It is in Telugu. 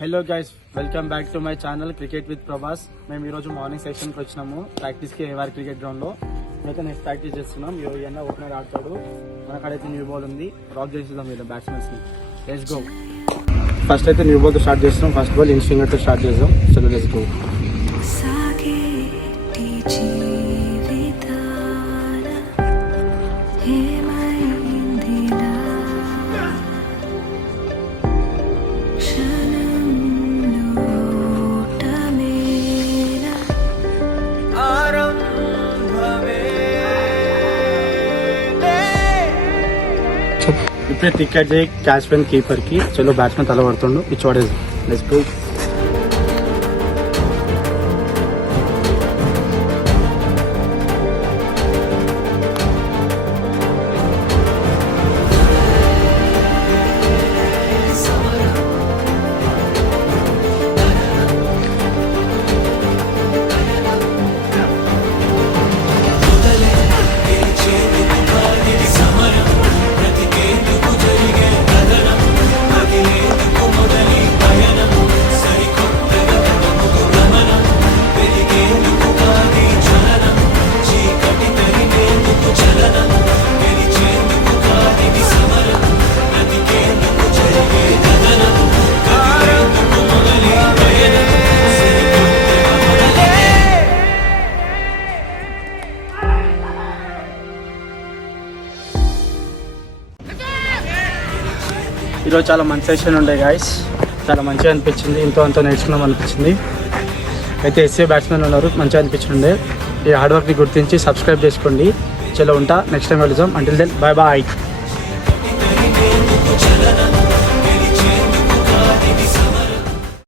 Hello guys, welcome back to my channel cricket with Prabhas. మేము ఈరోజు మార్నింగ్ సెక్షన్కి వచ్చినాము ప్రాక్టీస్కి ఏఆర్ క్రికెట్ గ్రౌండ్లో. అయితే నెక్స్ట్ ప్రాక్టీస్ చేస్తున్నాం. యోగన్న ఓపెనర్ ఆడతాడు, మనకాడైతే న్యూ బాల్ ఉంది. డ్రాప్ చేసేద్దాం వీళ్ళ బ్యాట్స్మెన్స్ని. Let's go. ఫస్ట్ అయితే న్యూ బాల్తో స్టార్ట్ చేస్తున్నాం. ఫస్ట్ బాల్ ఇన్ స్వింగర్తో స్టార్ట్ చేద్దాం. చలో లెట్స్ గో. ఇప్పుడే టికెట్ చేయి క్యాచ్ పెన్ కీపర్ కి. చలో బ్యాట్స్మెన్ తల పడుతుండు, పిచ్ పడేది. Let's go. ఈరోజు చాలా మంచి సెషన్ ఉండే గాయస్, చాలా మంచిగా అనిపించింది. ఇంతో అంతా నేర్చుకున్నాం అనిపించింది. అయితే ఎస్ఏ బ్యాట్స్మెన్ ఉన్నారు, మంచిగా అనిపించిండే. ఈ హార్డ్ వర్క్ని గుర్తించి సబ్స్క్రైబ్ చేసుకోండి. చలో ఉంటా, నెక్స్ట్ టైం వెళ్దాం. Until then bye bye.